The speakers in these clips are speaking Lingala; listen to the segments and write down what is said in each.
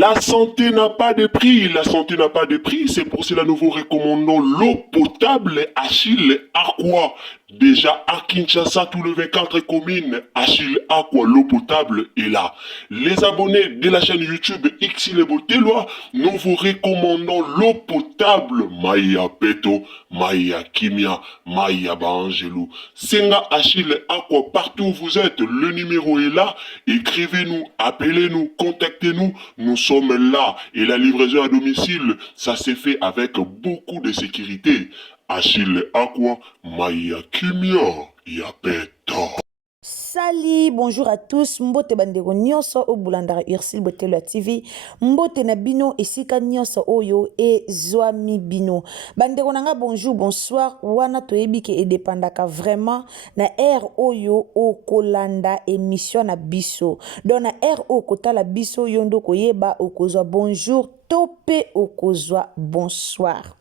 La santé n'a pas de prix, la santé n'a pas de prix, c'est pour cela que nous vous recommandons l'eau potable Achille Aqua. Déjà à Kinshasa, tous les 24 communes, Achille Aqua, l'eau potable est là. Les abonnés de la chaîne YouTube Xile Botelwa, nous vous recommandons l'eau potable Maya Peto, Maya Kimia, Maya Bangelou. Senga Achille Aqua, partout où vous êtes, le numéro est là. Écrivez-nous, appelez-nous, contactez-nous. Nous sommes là. Et la livraison à domicile, ça s'est fait avec beaucoup de sécurité. Achille Aqua, Maya Kimia, Yapeto. Sali, bonjour à tous. Mbote bandeko nyonso o bulandara Ursule Botelwa TV. Mbote na bino esika nyonso oyo e zwami bino. Bandeko nanga bonjour, bonsoir. Wana toyebike e dépendaka vraiment na air oyo o kolanda émission na biso. Don na air o kotala biso yondo koyeba o kozwa bonjour, tope o kozwa bonsoir.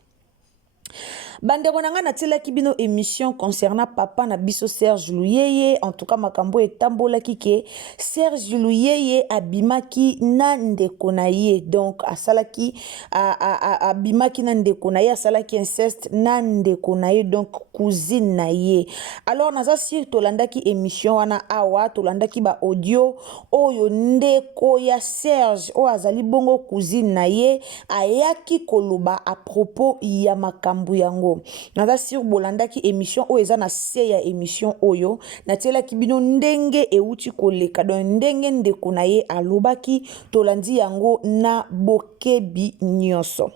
Bandeko nanga na tela kibino émission concernant papa na biso Serge Luyeye. En tout cas makambo etambola kike Serge Luyeye abimaki na ndeko na ye, donc asalaki abimaki na ndeko na ye, asalaki inceste na ndeko na ye, donc cousine na ye. Alors naza sir tolandaki émission wana awa tolandaki ba audio oyo ndeko ya Serge o azali bongo cousine na ye ayaki koloba à propos ya makambo yango. Naza sur bolandaki émission o eza na se ya émission oyo na tela kibino ndenge euti koleka don ndenge ndeko na ye alobaki tolandi yango na bokebi nyonso.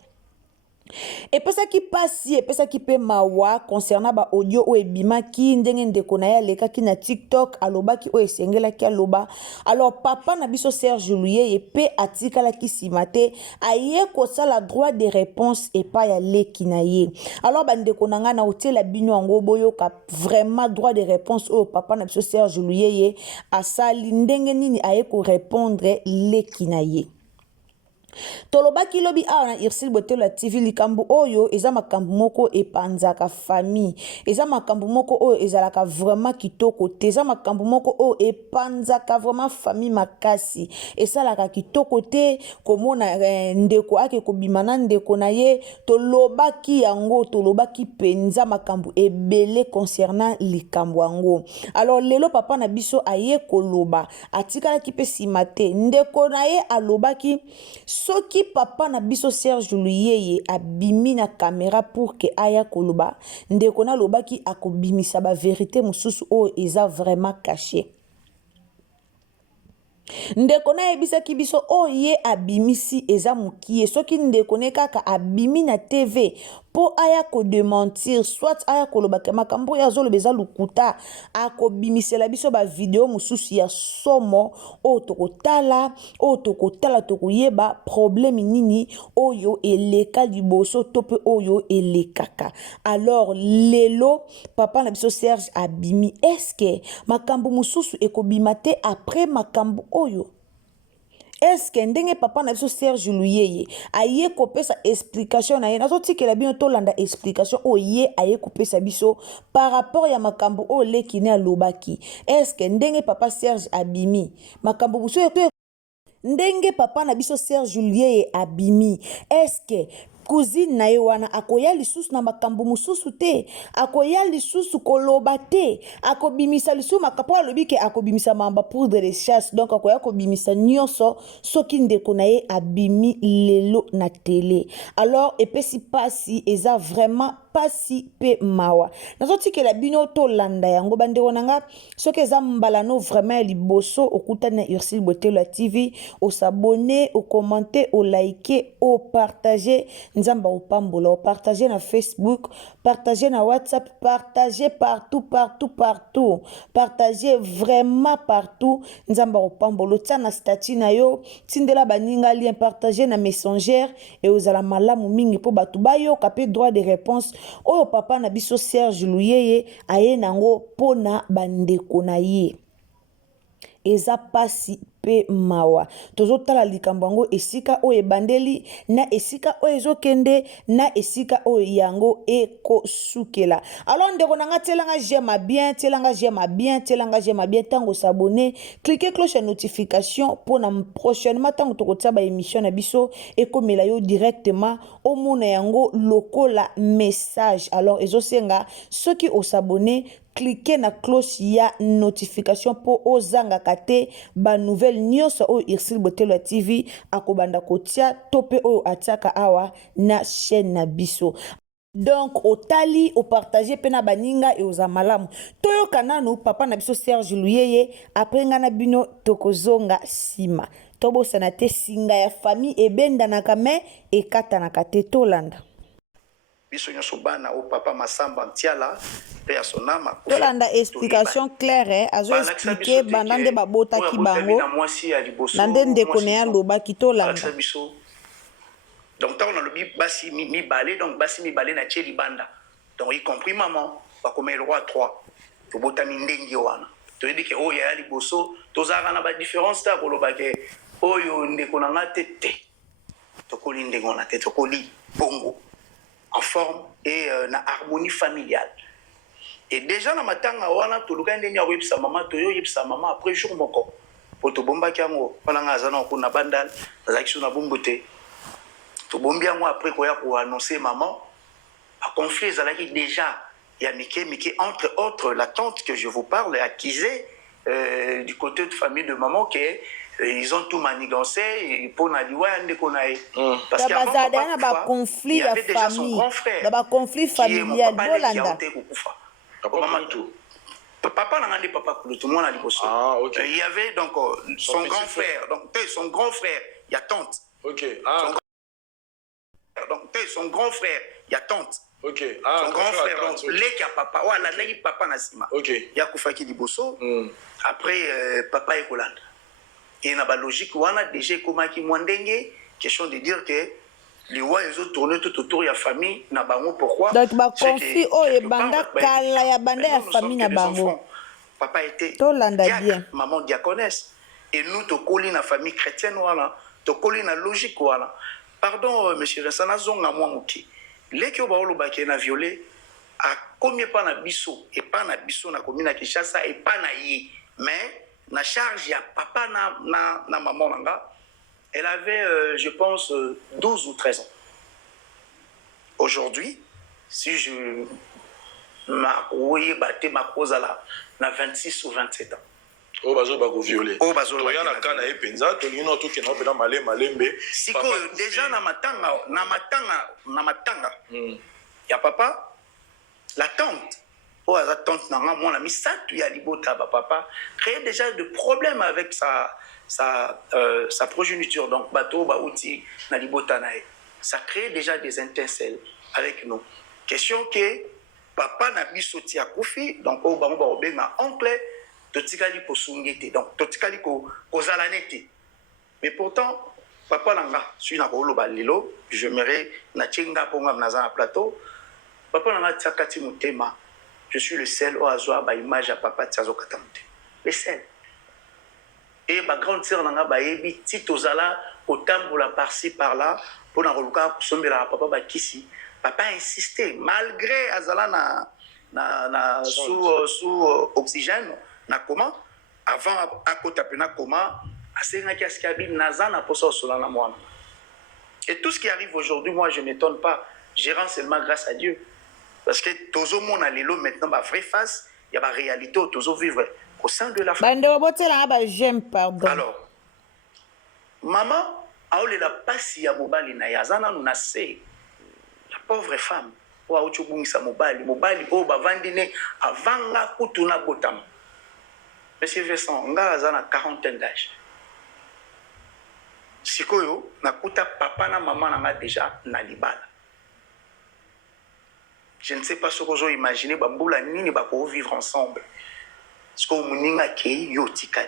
Et pesa ki pasi, et pesa ki pe mawa concernant ba audio o ebimaki ndenge ndeko na ya leka ki na TikTok alobaki o esengela ki aloba. Alors papa na biso Serge Luyeye pe atikala ki simate aye kosala droit de réponse et pas ya leki na ye. Alors bandeko nanga na hotela bino yango boyo ka vraiment droit de réponse o papa na biso Serge Luyeye asali ndenge nini aye ko répondre leki na ye. Tolobaki lobi awa na Ursule Botelwa TV likambu oyo eza makambu moko epanzaka famille, eza makambu moko oyo ezalaka vraiment kitoko te, eza makambu moko oyo epanzaka vraiment famille makasi, esalaka kitoko te komona ndeko ake kobima na ndeko na ye. Tolobaki yango, tolobaki penza makambu ebele concernant likambu yango. Alors lelo papa na biso aye koloba atikala ki pe simate ndeko na ye alobaki soki papa na biso Serge Luyeye abimi na caméra pour que aya koloba ndeko na lobaki akobimisa ba vérité mususu o eza vraiment caché. Ndeko na ebisaki biso o ye abimisi eza mukie soki ndeko ne kaka abimi na TV po aya ko démentir soit aya kolobaka makambo ya zolo beza lukuta akobimisela biso ba video mususu ya somo o tokotala tokoyeba problème nini oyo eleka liboso tope oyo elekaka. Alors lelo papa na biso Serge abimi, est-ce que makambo mususu ekobima te après makambo oyo? Est-ce que ndenge papa na biso Serge Luyeye aye kopesa explication na ye nazo tikela bino tolanda explication oye aye kopesa biso par rapport ya makambo o leki ne alobaki? Est-ce que ndenge papa Serge abimi makambo musu ndenge papa na biso Serge Luyeye abimi, est-ce que cousine na ye wana akoya lisusu na makambo mususu te, akoya lisusu koloba te, akobimisa lisusu makapo alobi ke akobimisa mamba pour de recherche, donc akoya kobimisa nyonso soki ndeko na ye abimi lelo na télé. Alors epesi pasi eza vraiment pasi pe mawa nazo tikela bino tolanda yango bandeko nanga soki eza mbalano vraiment liboso okutani na Ursule Botelwa TV, o s'abonner, o commenter, o liker, o partager nzamba o pambola, o partager na Facebook, partager na WhatsApp, partager partout, partager vraiment partout nzamba o pambola, tia na statut na yo, tindela baninga lien, partager na messenger et ozala malamu mingi po batu bayo kapé droit de réponse oyo papa na biso Serge Luyeye aye nango pona bandeko na ye. eza pasi pe mawa tozotala likambo yango esika oyo ebandeli na esika oyo ezokende na esika oyo yango ekosukela. Alors ndeko nanga tielanga j'aime bien tielanga j'aime bien tielanga j'aime bien tango s'abonner cliquez cloche ya notification pour na prochainement tango tokotia ba émission na biso ekomela yo directement omona yango lokola message. Alors ezosenga soki osabonner cliquez na cloche ya notification pour ozanga kate ba nouvelle nyonso o Irsil Botelo TV akobanda kotia tope o atiaka awa na chaîne na biso. Donc otali o partager pena baninga e oza malamu toyo kanano papa na biso Serge Luyeye après ngana bino tokozonga sima tobo sanate singa ya famille ebenda na kame e kata na kate tolanda biso nyonso bana o papa Masamba Ntiala pe ya sonama tolanda explication claire azo expliquer bandande babota ki bango na nde ndeko ne ya loba ki tolanda biso donc tant on a le basi mi balé donc basi mi balé na tcheli banda donc y compris maman ba comme le roi 3 to botami ndengi wana to dit que oh ya liboso to zaka na ba différence ta ko loba ke oyo ndeko na ngate te to ko li ndengo na te to ko li bongo en forme et na harmonie familiale. Et déjà dans ma tanga wana to luka ndeni ya websa mama to yo yebsa mama après jour moko poto bomba kyango wana ngaza na ko na bandal za na bombote to bombi yango après ko ya ko annoncer maman a conflit ezalaki déjà il y a Mike entre autres la tante que je vous parle accusée du côté de famille de maman que ils ont tout manigancé pour Naliwa parce qu'il y avait un conflit de déjà son grand frère un conflit familial papa n'a pas papa tout le monde a dit il y avait donc son grand frère donc son grand frère il y a tante donc son grand frère il y a tante son grand frère donc les qui a papa voilà les papa nasima il y a Koufaki Liboso après papa et Kolanda. Et na ba logique wana déjà comment qui mwandenge question de dire que les rois ils ont tourné tout autour de la famille na bango pourquoi donc ba conflit o e banda kala ya banda ya famille na bango papa était bien maman diaconesse et nous to koli na famille chrétienne wana to koli na logique wana pardon monsieur Vincent zonga moi muki les qui ba olo ba ki na violé a combien pas na biso et pas na biso na commune na Kinshasa et pas na yi mais na charge ya papa na maman nanga elle avait je pense 12 ou 13 ans aujourd'hui si je ma oui baté ma cause là na 26 ou 27 ans o bazo ba ko violer o bazo to yana kana e penza to lino to kena pela malembe siko déjà na matanga ya papa la tante oh la tante nanga moi la misatu ya libota papa créait déjà de problèmes avec sa progéniture donc bateau ba outi na libota nae ça crée déjà des étincelles avec nous question que papa na bisoti ya kufi donc o bango ba obenga oncle totikali ko sungete donc totikali ko zalanete mais pourtant papa nanga suis na ko loba lelo je merai na chenga ponga na za plateau papa nanga tsakati mutema je suis le seul au hasard ba image à papa Tsazo Katamte le seul et ma grande sœur nanga ba yebi titozala otambola par-ci par-là pour na roluka sombela papa ba kisi papa insisté malgré azala na sous oxygène na comment avant à côté pena comment asenga ki askabi nazana pour ça solana moi et tout ce qui arrive aujourd'hui moi je m'étonne pas gérant seulement grâce à Dieu. Parce que tous mon allélo maintenant ma vraie face, il y a ma réalité tous vivre au sein de la famille. J'aime pardon. Alors, maman a eu la passe ya mobali na yazana nous nasé. La pauvre femme, o a uchubungisa mobali o bavandine avanga kutuna botam. Monsieur Vincent, nga azana 40 d'âge. Sikoyo nakuta papa na maman na déjà na libala. Je ne sais pas ce que vous imaginez, bamboula nini bako vivre ensemble. Ce que vous n'inga kei yotikani.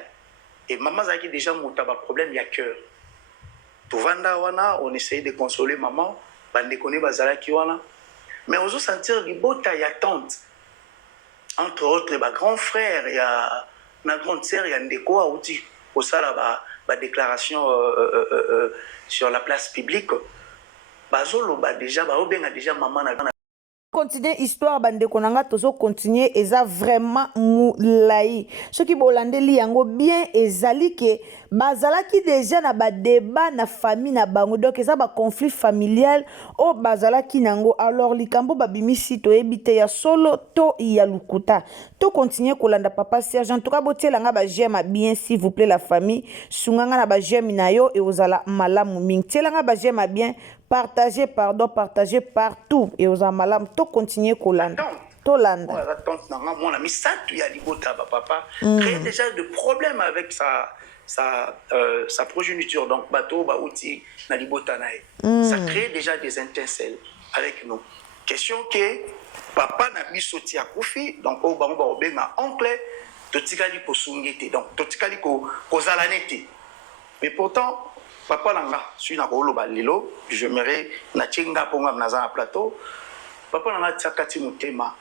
Et maman zaki déjà moutaba problème ya cœur. Tovanda wana, on essaye de consoler maman, bande kone bazala ki wana. Mais on sentir libota ya tante. Entre autres, ba grand frère ya na grande sœur ya ndeko auti au sala ba déclaration sur la place publique bazolo ba déjà ba obenga déjà maman na continuer histoire bandeko nanga tozo continuer eza vraiment moulayi soki bolandeli yango bien ezali ke bazalaki déjà na ba débat na famille na bango donc eza ba conflit familial o bazalaki nango alors likambo babimisi toyebi te ya solo to ya lukuta to continuer kolanda papa Serge en tout cas botielanga ba j'aime bien s'il vous plaît la famille sunganga na ba j'aime na yo et ozala malamu mingi tielanga ba j'aime bien partagez partout et aux amalam to continuer kolanda to landa la tante nanga mona misatu ya libota ba papa crée déjà de problèmes avec sa progéniture donc bateau ba outi na libota nae ça crée déjà des étincelles avec nous question que papa na bisoti ya kufi donc o bango ba obenga oncle totikali ko sungete donc totikali ko zalanete mais pourtant papa nanga suis na koloba lelo j'aimerais na tchenga ponga naza na plateau papa nanga tsakati mutema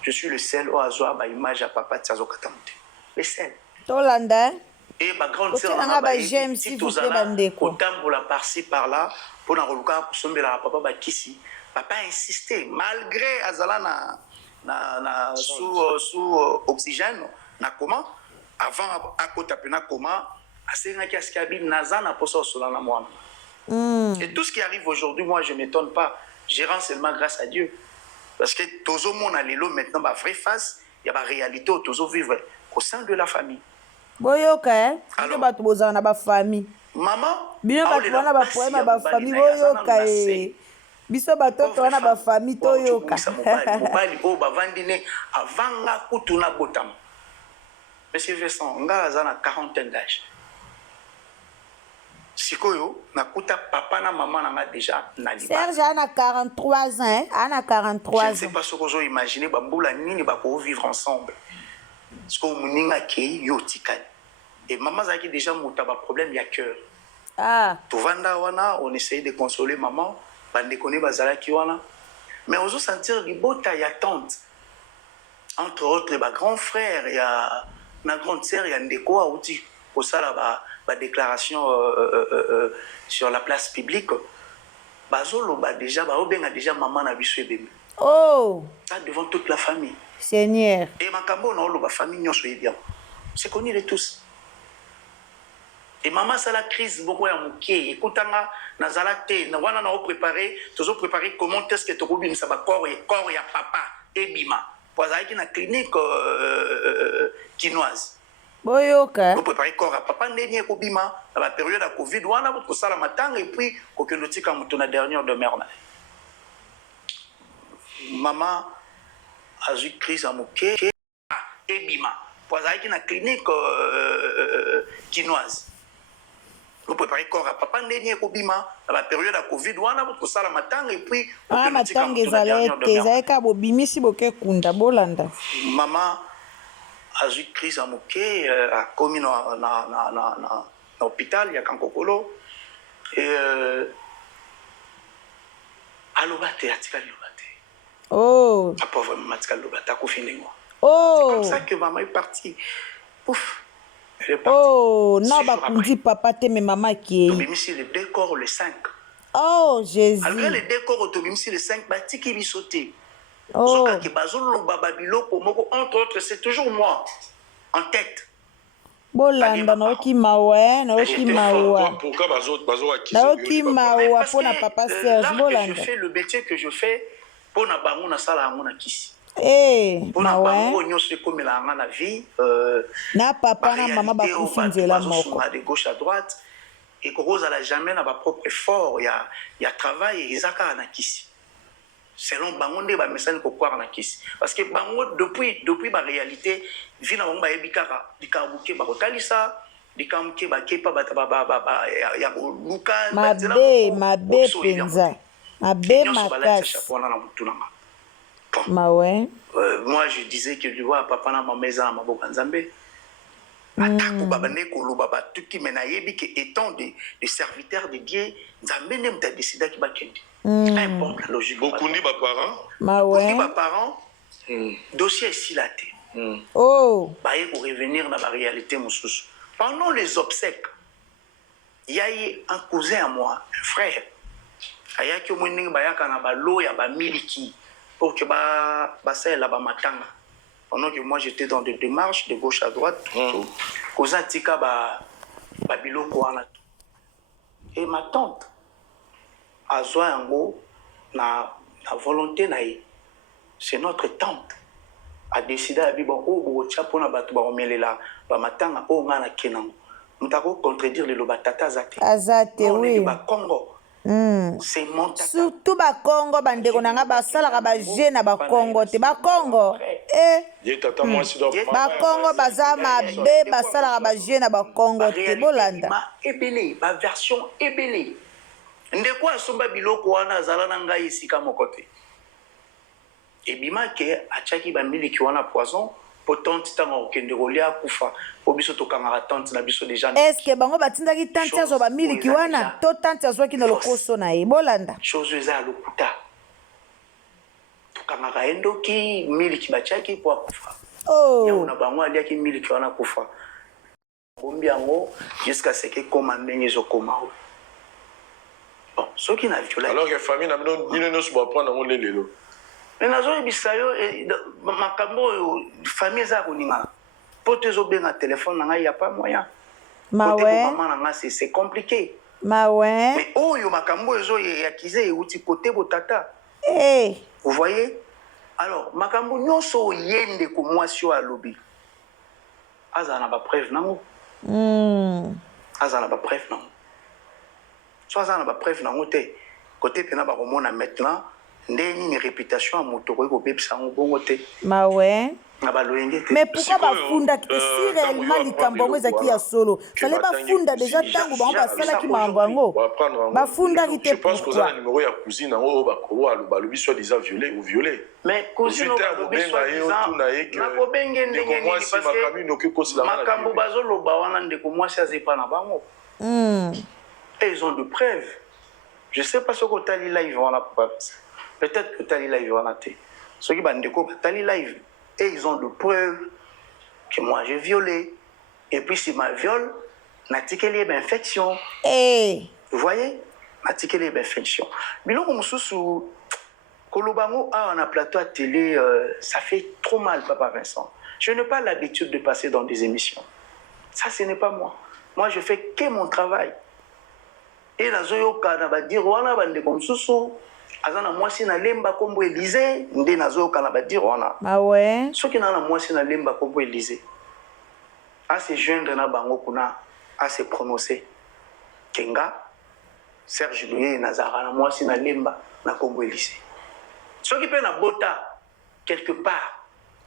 je suis le seul au azwa ba image à papa tsazo katamute le seul tolanda et ma grande sœur nanga ba j'aime si vous plaît bandeko kotambola par-ci par-là pour na koluka kosombela papa ba kisi papa a insisté malgré azala na sous oxygène na comment avant à kota pena comment et tout ce qui arrive aujourd'hui, moi je ne m'étonne pas. Je rends seulement grâce à Dieu. Parce que tout le monde a l'élo maintenant, ma vraie face, il y a ma réalité, tout le monde vivre au sein de la famille. Boyoka, alors, ba famille. Maman, bien batwana ba poema ba famille boyoka biso batoto wana ba famille toyoka. Mobali o ba vandine avanga kutuna botam. Monsieur Vincent, nga azana quarantaine d'âge. Sikoyo nakuta papa na maman na déjà na liba. Serge a 43 ans, hein? A 43 ans. Je ne sais pas ce que vous imaginez bamboula nini ba ko vivre ensemble. Ce que muninga kei yo tikali. Et maman zaki déjà muta ba problème ya cœur. Ah. Tovanda wana on essaye de consoler maman, bande koni bazala ki wana. Mais on se sentir libota ya tante. Entre autres ba grand frère ya na grande sœur ya ndeko auti au sala ba déclaration sur la place publique bazolo ba déjà ba obenga déjà maman na biso bébé oh ça devant toute la famille Seigneur et makambo na olo ba famille nyoso bien c'est connu de tous et maman ça la crise beaucoup ya muké ekutanga na zala te na wana na préparer toujours préparer comment est-ce que to robim ça ba corps ya papa et bima poazaki na clinique chinoise. Boyoka. Vous préparez corps à papa ndeni ko bima dans la période de Covid wana ko sala matanga et puis ko kelotika muto na dernière demeure. Maman a eu crise à moké et bima poazaki na clinique chinoise. Vous préparez corps à papa ndeni ko bima dans la période de Covid wana ko sala matanga et puis ko kelotika muto na dernière demeure. Zaeka bo bimisi boke kunda bolanda. Maman a eu crise à moké a commis na hôpital ya Kankokolo et alobate atika lobate. Oh. A pauvre maman atika lobate ko finingwa. Oh. C'est comme ça que maman est partie. Pouf. Elle est partie. Oh, non ba kundi papa te mais maman qui est. Tobimisi le décor le 5. Oh Jésus. Malgré le décor tobimisi le 5 ba tiki bi sauter. Oh. Entre autres, c'est toujours moi en tête. Bolanda naoki mawa, naoki mawa. Pourquoi naoki mawa pour na papa Serge Bolanda. Je fais le métier que je fais pour na bango na sala ngona kisi. Eh, pour na bango nyonso comme la ngana vie na papa na maman ba kufinzela moko. De gauche à droite et que Rose la jamais na ba propre effort, il y a travail et ezaka na kisi. Selon bangonde ba message ko croire na kisi parce que bango depuis ba réalité vina bango ba ebikaka dikabuke ba kotalisa dikamke ba kepa ba ya luka mabe penza mabe makasi mawe. Moi je disais que tu vois papa na maman za maboka nzambe atako babane ko lo baba tuki mena yebi que étant des serviteurs de Dieu nzambe ne mta décider ki ba kende. Importe la logique. Beaucoup de parents. Beaucoup de parents. Dossier ici là. Oh. baye pour revenir dans la réalité mosusu. Pendant les obsèques, il y a eu un cousin à moi, un frère. Il y a qui au moins bayaka na balo ya ba miliki pour que ba ça là ba matanga. Pendant que moi j'étais dans des démarches de gauche à droite, cousin tika ba biloko wana. Et ma tante a yango na volonté na ye. C'est notre tante a décidé à dire bon oh chapeau na bato ba omelela ba matanga o ngana kenango. Mutako contredire le lobatata azate oui ba Congo. C'est mon tata. Surtout ba Congo bandeko nanga basalaka ba jeune na ba Congo te ba Congo ba Congo baza mabe basalaka ba jeune na ba Congo te bolanda ebele ba version ebele ndeko asomba biloko wana azala na ngai esika moko te ebima ke achaki ba miliki wana poison potente tango okende kolia kufa po biso tokangaka tante na biso déjà. Est-ce que bango batindaki tante azwa ba miliki wana to tante azwaki na lokoso na ye bolanda chose eza lokuta tokangaka endoki miliki batiaki po akufa yango na bango aliaki miliki wana kufa bombi yango jusqu'à ce que koma ndenge ezokoma bon soki na viola alors que famille na bino nyonso baprendre yango lelelo. mais nazoyebisa yo makambo oyo famille eza koningana po te ezobenga telefone na ngai ya pas moyen mama na ngai c'est compliqué mais oyo makambo ezoyakize euti kote botata vous voyez alors makambo nyonso oyende ko mwasi oyo alobi azala na bapreuve nango azala na bapreuve nango so azala na bapreuve nango te kote mpena bakomona maintenant ndeni ni réputation à moto ko bebisa ngo bongo te na baloyenge te mais pourquoi bafunda si réellement likambo ngo ezaki ya solo fallait bafunda déjà tango bango basalaki mambo yango bafundaki te je pense que ça numéro ya cousine ngo bakolo alobi soit déjà violé ou violé mais cousine alobi soit disant na kobenge ndenge nini parce que makambo bazoloba wana ndeko mwasi azepa na bango et ils ont de preuves je sais pas ce que tali live wana peut-être que tali live wana te ceux qui bandeko tali live et ils ont de preuves que moi j'ai violé et puis si ma viol n'a tiqué infection vous voyez n'a tiqué infection biloko mususu kolobango a on a plateau à télé ça fait trop mal papa Vincent je n'ai pas l'habitude de passer dans des émissions ça ce n'est pas moi je fais que mon travail et la zoyoka na ba dire wana bandeko mususu azana mwasi na lemba kombo Élysée nde nazoyoka na ba dire wana soki na mwasi na lemba kombo Élysée a se joindre na bango kuna a se prononcer kenga Serge Louye Nazara na mwasi na lemba na kombo Élysée soki pe na bota quelque part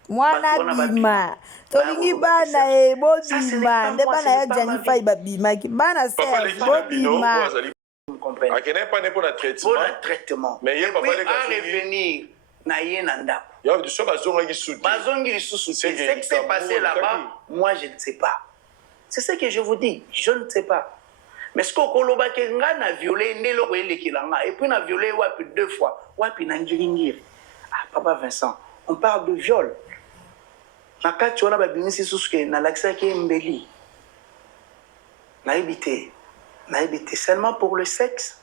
mwana bima tolingi bana bobima nde bana ya Janifai babimaki bana Serge bobima akene pas pour le traitement mais il pas à revenir na yenda il y a du so bazongi soutien bazongi lisusu c'est ce qui s'est passé là-bas moi je ne sais pas c'est ce que je vous dis je ne sais pas mais ce que koloba ke nga na violé ndelo ko elekilanga et puis na violé wapi 2 fois wapi na ngiringiri papa Vincent on parle de viol na kati wana babimisi susuke na lakisa ke mbeli na éviter seulement pour le sexe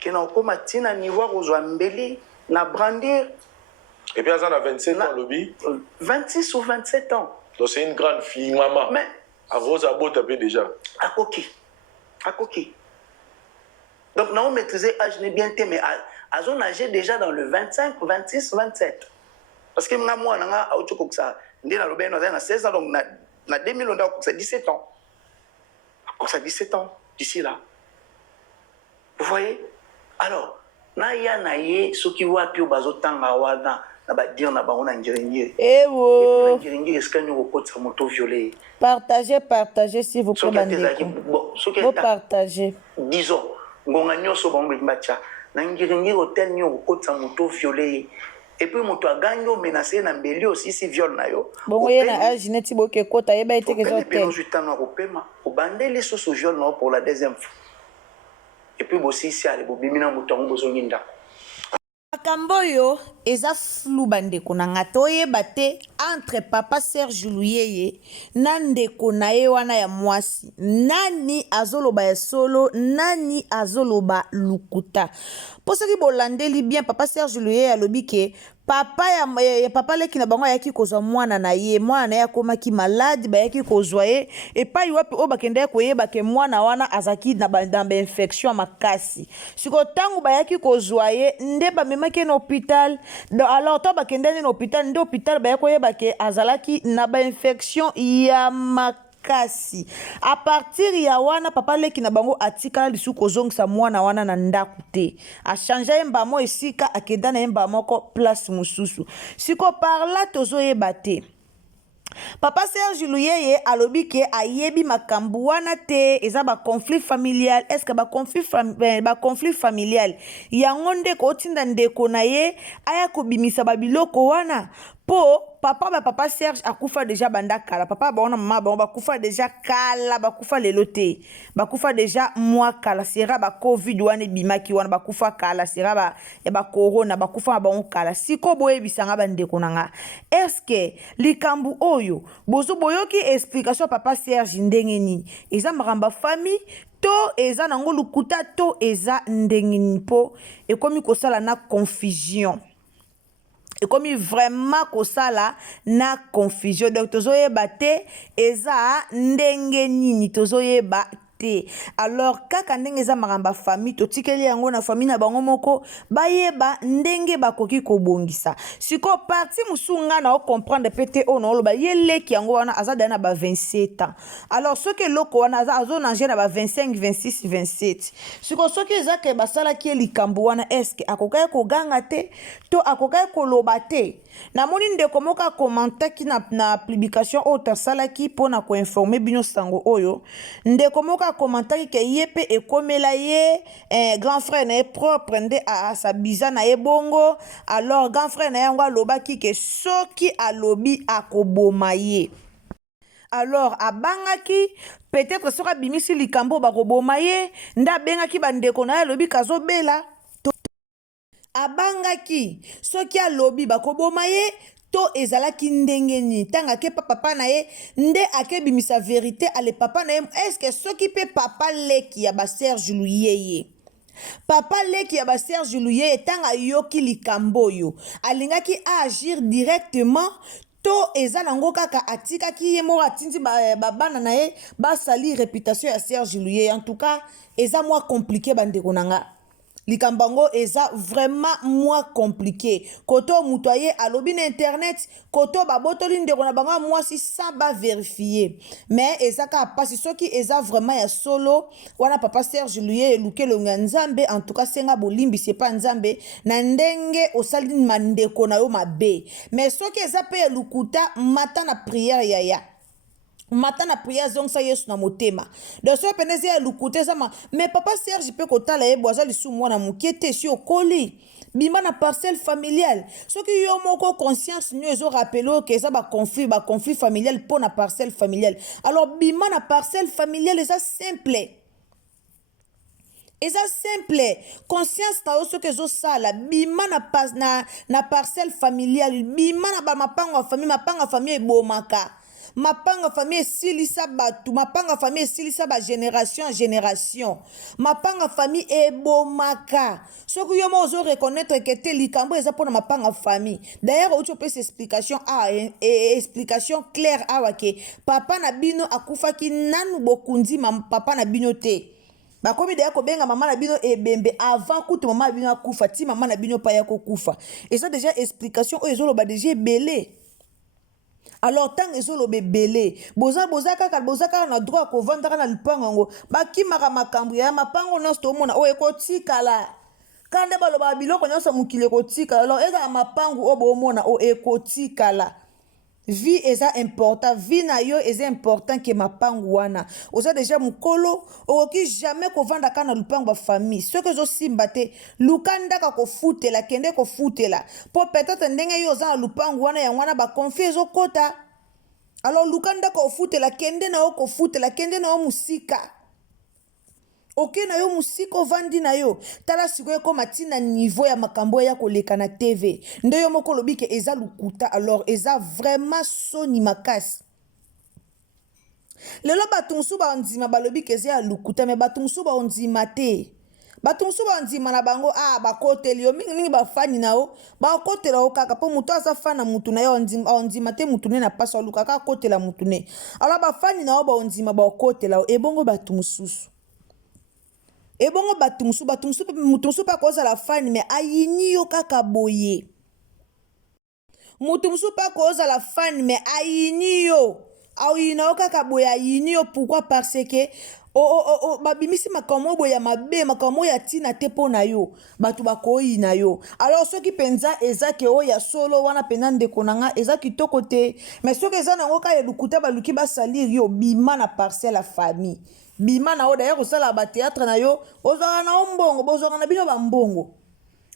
qui n'a pas matina ni voir aux ambeli na brandir et puis ça a 27 ans lobby 26 ou 27 ans donc c'est une grande fille maman mais à Rosa Beau tapé déjà à coquille donc non maîtriser âge n'est bien mais à zone âgé déjà dans le 25 26 27 parce que moi nanga auto ko ça ndina lobe na 16 ans donc na 2000 on a 17 ans comme ça 17 ans d'ici là. Vous voyez? Alors, na ya na ye soki wapi bazotanga wana na ba dire na bango na ngiringiri. Wo. Ngiringiri est-ce que nous okotsa moto violé? Partagez s'il vous plaît bandeko. Bon, soki vous partagez. Disons, ngonga nyoso bango mbacha na ngiringiri hôtel nyo okotsa moto violé. Et puis moto a gagné menacé na mbeli aussi si viol na yo. Bon ye na âge neti boke kota yeba ite ke hôtel. Au jutano kopema au bandeli sous viol non pour la deuxième fois. Et puis aussi ici ale bobimina moto ngo bozonginda. Makambo yo eza flou bandeko na nga toyeba te entre papa Serge Luyeye na ndeko na ye wana ya mwasi nani azoloba ya solo nani azoloba lukuta po soki bolandeli bien papa Serge Luyeye alobi ke papa ya papa leki na bango ayaki kozwa mwana na ye akomaki malade bayaki kozwa ye epai wapi oyo bakende koyeba ke mwana wana azaki na bainfection makasi siko ntango bayaki kozwa ye nde bamemaki na hôpital alors to bakendeni na hôpital nde hôpital bayaki koyeba ke azalaki na bainfection ya makasi a partir ya wana papa leki na bango atikala lisu kozongisa mwana wana na ndaku te achangea ye mbamo esika akenda na ye mbamoko place mosusu siko parla tozoyeba te papa Serge Luyeye alobi ke ayebi makambo wana te eza ba conflit familial est-ce que ba conflit familial yango nde kotinda ndeko na ye aya kobimisa babiloko wana po papa Serge akufa deja banda kala papa baona mama bango bakufa deja kala bakufa lelo te bakufa deja mwa kala sera ba covid wana bimaki wana bakufa kala sera ba corona bakufa bango kala siko boyebisanga bandeko nanga est-ce que likambu oyo bozo boyoki explication papa Serge ndenge nini eza maramba famille to eza nango lukuta to eza ndenge nini po ekomi kosala na confusion et comme il vraiment kosala na confusion donc tozoyeba te eza ndenge nini tozoyeba te alors kaka ndenge eza maramba famille totikeli yango na famille na bango moko bayeba ndenge bakoki kobongisa siko parti musunga na o comprendre pete ono loba yeleki yango wana azada na ba 27 ans alors ce que loko wana azo nanger na ba 25 26 27 siko soki ezake basala ki likambo wana est-ce que akokai ko ganga te to akokai ko loba te na moni ndeko moka commenter ki na publication o tasalaki pona ko informer bino sango oyo ndeko moka commenter ke yepe ekomela ye grand frère na propre nde a sa biza na ye bongo alors grand frère na yango alobaki ke soki alobi akoboma ye alors abangaki peut-être soka bimisi likambo bakoboma ye nda bengaki bandeko na ye alobi kazobela abangaki soki alobi bakoboma ye to ezalaki ndenge nini tanga ke papa na ye nde akebimisa vérité ale papa na ye est-ce que soki pe papa leki ya ba Serge Luyeye papa leki ya ba Serge Luyeye tanga yoki likambo yo alingaki agir directement to eza nango kaka atikaki ye moko atindi babana na ye basali réputation ya Serge Luyeye en tout cas eza moins compliqué bandeko nanga likambango eza vraiment moins compliqué koto mutoye alobi na internet koto babotoli ndeko na bango mwasi sans ba vérifier mais eza ka pasi soki eza vraiment ya solo wana papa Serge Luyeye lukelo nzambe en tout cas senga bolimbi c'est pas nzambe na ndenge osali mandeko na yo mabe mais soki eza pe lukuta mata na prière yaya mata na prière zong sa yesu na motema de so penezi ya lukute sama mais papa Serge pe kotala ye boza lisu mwana mukete si okoli bima na parcelle familiale soki yo moko conscience nyo ezo rappelo ke ça ba conflit familial pour na parcelle familiale alors bima na parcelle familiale ça simple conscience na oso ke zo sala bima na parcelle familiale bima na ba mapanga famille ebomaka mapanga famille silisa batu mapanga famille silisa ba génération en génération mapanga famille ebomaka soki yo mo ozo reconnaître que te likambo eza pona mapanga famille d'ailleurs ocho pesa explication explication claire awa ke papa na bino akufaki nanu bokundi papa na bino te bakomi deya kobenga mama na bino ebembe avant kutu mama na bino akufa ti mama na bino pa ya kokufa eza déjà explication oyo ezoloba déjà ebele alors tant ezoloba ebele boza kaka na droit kovandaka na lipango yango bakimaka makambo ya mapango nyonso tomona oyo ekotikala kande baloba biloko nyonso mokili ekotikala alors ezala mapango oyo bomona oyo ekotikala vie eza important vie na yo eza important ke mapango wana oza déjà mukolo okoki jamais kovanda kana lupango ba famille soki ozosimba te luka ndaka kofutela kende kofutela po peut-être ndenge yo oza na lupango wana yango wana bakonfie ezokota alors luka ndaka kofutela kende na yo kofutela kende na yo musika oke na yo musika ovandi na yo tala sikoyo ekoma ntina niveau ya makambo ya koleka na tv nde yo moko olobi ke eza lukuta alors eza vraiment soni makasi lelo bato mosusu baondima balobi ke eza ya lukuta me bato mosusu baondima te bato mosusu baondima na bango bakoteli yo mingimingi bafani na yo bakotela yo kaka mpo moto aza fani na mutu na ye aondima te mutu ne na mpasi aluka kaka akotela mutu ne alors bafani na yo baondima bakotela yo ebongo bato mosusu ebongo bato mosusu mutu mosusu mpe akozala fani me ayini yo kaka boye mutu mosusu mpe akozala fani me ayini yo ayina yo kaka boye ayini yo pourquoi parce que babimisi makambo boye ya mabe makambo ya ntina te mpo na yo bato bakoyina yo alors soki mpenza eza ke oyo ya solo wana mpenza ndeko na nga eza kitoko te mais soki eza nango kaka elukuta baluki basaliri yo bima na parcelle ya famille bima na yo d'ailleurs osala bateatre na yo ozwaka na yo mbongo bozwaka na bino bambongo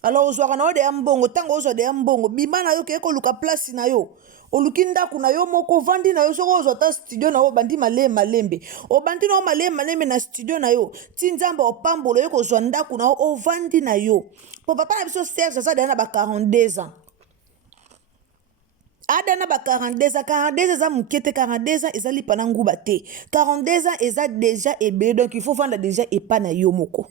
alors ozwaka na yo deya mbongo ntango ozwa deya mbongo bima na yo keye koluka place na yo oluki ndako na yo moko ovandi na yo soki ozwa ta studio na yo obandi malembe obandi na yo malembe na studio na yo ti nzambe opambola yo kozwa ndako na yo ovandi na yo po papa na biso Serge aza deya na ba 42 ans adana ba 42 eza moke te 42 ans eza lipa na nguba te 42 ans eza déjà ebele donc il faut vendre déjà epa na yo moko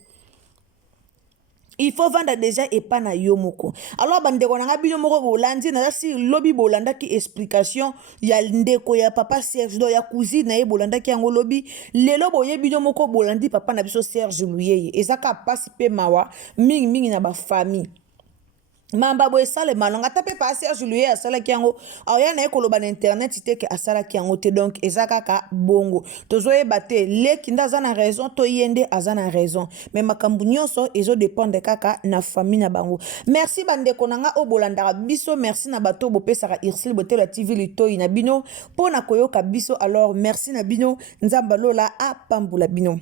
il faut vendre déjà epa na yo moko alors bandeko na nga bino moko bolandi na si lobi bolandaki explication ya ndeko ya papa Serge do ya cousine na ye bolandaki yango lobi lelo boye bino moko bolandi papa na biso Serge Luyeye ezaka pasi pe mawa mingi na ba famille mamba boye sale malonga tape pa Serge Luyeye asalaki yango aya na ekoloba na internet te ke asalaki yango te donc ezaka ka bongo tozoyeba te leki nda aza na raison to yende aza na raison mais makambu nyonso ezo dépendre kaka na famille na bango merci bandeko nanga obolandaka biso merci na bato bopesaka Irsil Botelo TV litoi na bino pona koyoka biso alors merci na bino nzamba lola apambula bino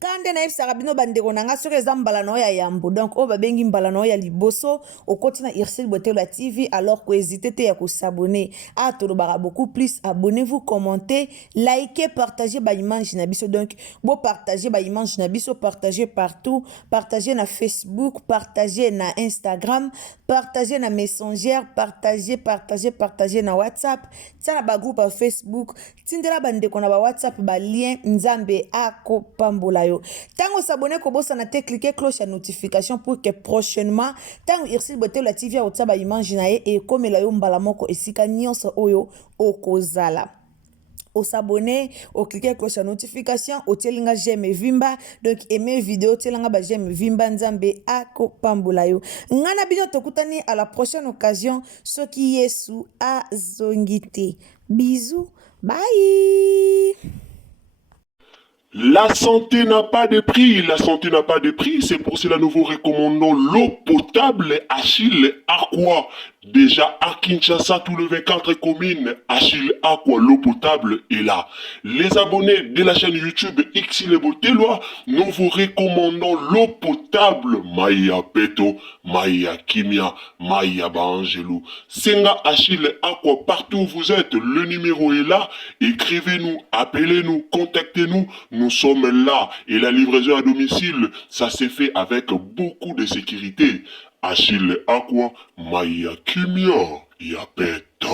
kande na efsaka bino bandeko nanga soki eza mbala na oyo ya yambo donc oyo babengi mbala na oyo ya liboso okoti na Irsil Botelo TV alors kohésite te ya kosabone tolobaka beaucoup plus abonnez-vous commentez likez partagez baimage na biso donc bo partagez baimage na biso partagez partout partagez na Facebook partagez na Instagram partagez na Messenger partagez na WhatsApp tia na bagroupe ya Facebook tindela bandeko na ba WhatsApp ba lien nzambe akopambola yo tango s'abonner ko bosa na te cliquer cloche ya notification pour que prochainement tango Irsil Botelo TV ya otaba image na ye e komela yo mbala moko esika nyonso oyo okozala au s'abonner au cliquer cloche ya notification au telinga j'aime vimba donc aimer vidéo telinga ba j'aime vimba nzambe akopambola yo ngana bino tokutani à la prochaine occasion soki Yesu azongite bisous bye. La santé n'a pas de prix, la santé n'a pas de prix, c'est pour cela nous vous recommandons l'eau potable Achille Aqua. Déjà à Kinshasa, tout le 24 communes, Achille Aqua, l'eau potable est là. Les abonnés de la chaîne YouTube Irsil Botelo, nous vous recommandons l'eau potable Maya Peto, Maya Kimia, Maya Bangelou. Senga Achille Aqua, partout où vous êtes, le numéro est là. Écrivez-nous, appelez-nous, contactez-nous. Nous sommes là et la livraison à domicile, ça s'est fait avec beaucoup de sécurité. Achille Aqua, Maya Kimia, Yapeto.